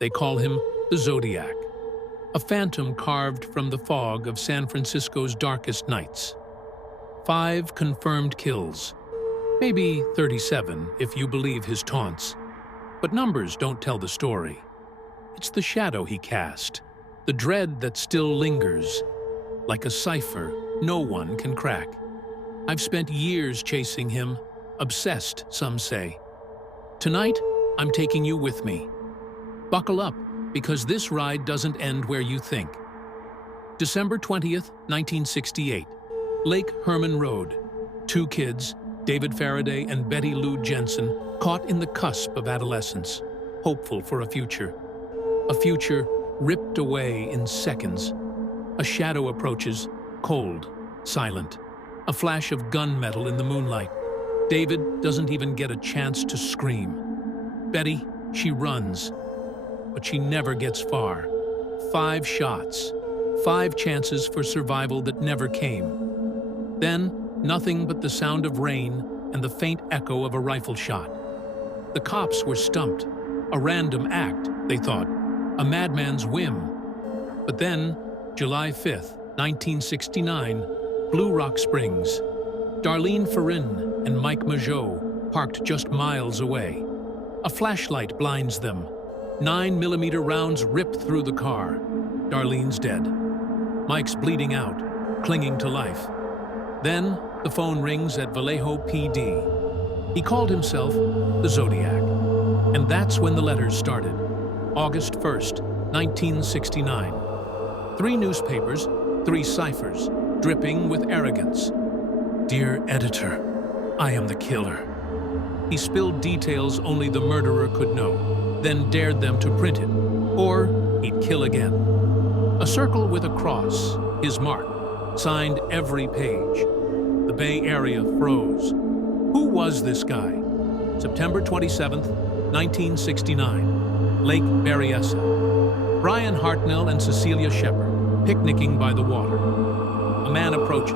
They call him the Zodiac, a phantom carved from the fog of San Francisco's darkest nights. 5 confirmed kills, maybe 37 if you believe his taunts. But numbers don't tell the story. It's the shadow he cast, the dread that still lingers, like a cipher no one can crack. I've spent years chasing him, obsessed, some say. Tonight, I'm taking you with me. Buckle up, because this ride doesn't end where you think. December 20th, 1968, Lake Herman Road. 2 kids, David Faraday and Betty Lou Jensen, caught in the cusp of adolescence, hopeful for a future. A future ripped away in seconds. A shadow approaches, cold, silent. A flash of gunmetal in the moonlight. David doesn't even get a chance to scream. Betty, she runs, but she never gets far. 5 shots, 5 chances for survival that never came. Then, nothing but the sound of rain and the faint echo of a rifle shot. The cops were stumped. A random act, they thought, a madman's whim. But then, July 5th, 1969, Blue Rock Springs. Darlene Ferrin and Mike Mageau parked just miles away. A flashlight blinds them. 9mm rounds rip through the car. Darlene's dead. Mike's bleeding out, clinging to life. Then, the phone rings at Vallejo PD. He called himself the Zodiac. And that's when the letters started. August 1st, 1969. 3 newspapers, 3 ciphers, dripping with arrogance. Dear editor, I am the killer. He spilled details only the murderer could know, then dared them to print it, or he'd kill again. A circle with a cross, his mark, signed every page. The Bay Area froze. Who was this guy? September 27th, 1969, Lake Berryessa. Brian Hartnell and Cecilia Shepard, picnicking by the water. A man approaches,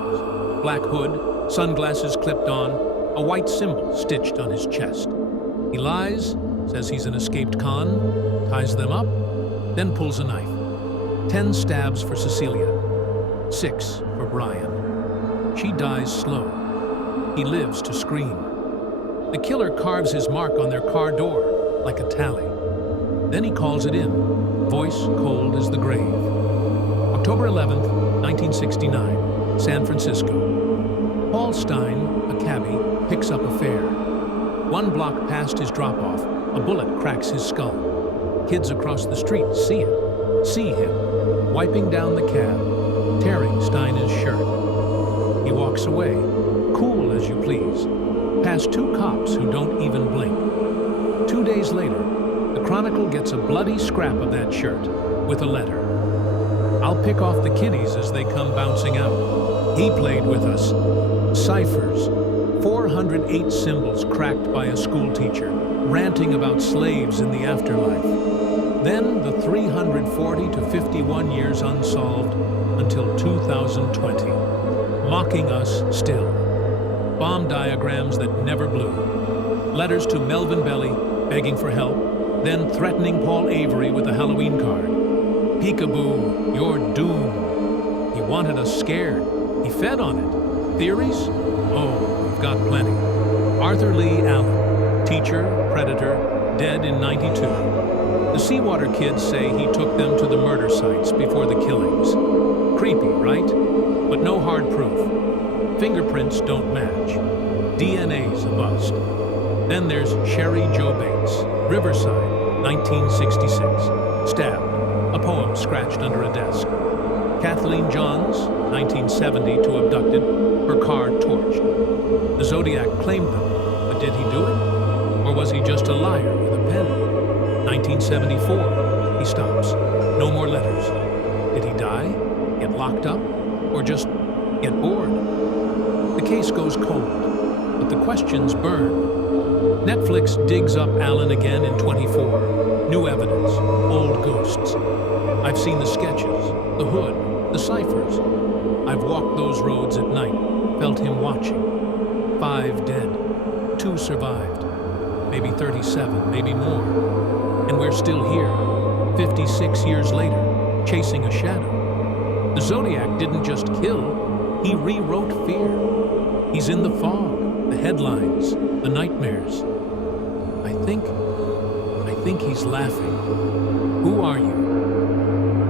black hood, sunglasses clipped on, a white symbol stitched on his chest. He lies, says he's an escaped con, ties them up, then pulls a knife. 10 stabs for Cecilia, 6 for Brian. She dies slow. He lives to scream. The killer carves his mark on their car door, like a tally. Then he calls it in, voice cold as the grave. October 11th, 1969, San Francisco. Paul Stein, a cabbie, picks up a fare. 1 block past his drop-off, a bullet cracks his skull. Kids across the street see it, see him, wiping down the cab, tearing Stein's shirt. He walks away, cool as you please, past 2 cops who don't even blink. 2 days later, the Chronicle gets a bloody scrap of that shirt with a letter. I'll pick off the kiddies as they come bouncing out. He played with us. Ciphers. 408 symbols cracked by a schoolteacher, ranting about slaves in the afterlife. Then the 340 to 51 years unsolved until 2020. Mocking us still. Bomb diagrams that never blew. Letters to Melvin Belly, begging for help, then threatening Paul Avery with a Halloween card. Peekaboo, you're doomed. He wanted us scared. He fed on it. Theories? Oh, we've got plenty. Arthur Lee Allen, teacher, predator, dead in '92. The Seawater kids say he took them to the murder sites before the killings. Creepy, right? But no hard proof. Fingerprints don't match. DNA's a bust. Then there's Sherry Jo Bates, Riverside, 1966. Stabbed. A poem scratched under a desk. Kathleen Johns, 1970 to abducted, her car torched. The Zodiac claimed them, but did he do it? Or was he just a liar with a pen? 1974, he stops. No more letters. Did he die? Get locked up? Or just get bored? The case goes cold, but the questions burn. Netflix digs up Allen again in 24. New evidence, old ghosts. I've seen the sketches, the hood, the ciphers. I've walked those roads at night, felt him watching. 5 dead, 2 survived, maybe 37, maybe more. And we're still here, 56 years later, chasing a shadow. The Zodiac didn't just kill, he rewrote fear. He's in the fog, the headlines, the nightmares. I think he's laughing. Who are you?